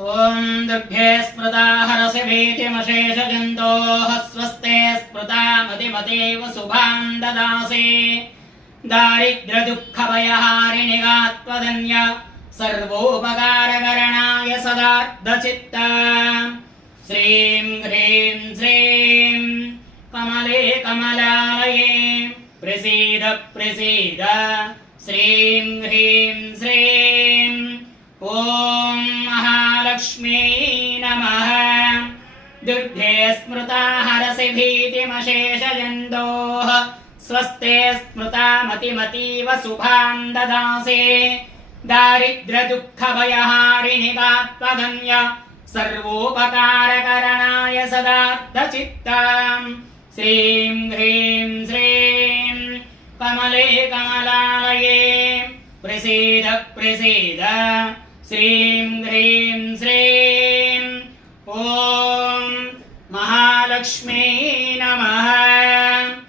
ॐ दुर्भ्ये स्मृता हरसि भीतिमशेषजन्तोः स्वस्ते स्मृता मतिमतीव शुभां ददासि दारिद्र्यदुःखभयहारिणिगात्वदन्य सर्वोपकारकरणाय सदार्धचित्ता श्रीं ह्रीं श्रीं कमले कमलालये प्रसीद प्रसीद श्रीं ह्रीं श्रीं ॐ महालक्ष्मी नमः। दुर्गे स्मृता हरसि भीतिमशेषजन्तोः स्वस्ते स्मृता मतिमतीव शुभां ददासि दारिद्र्यदुःखभयहारिणिगात्वदन्य सर्वोपकारकरणाय सदार्धचित्तां श्रीं ह्रीं श्रीं कमले कमलालये प्रसीद प्रसीद श्रीं ह्रीं श्रीं ॐ महालक्ष्मी नमः।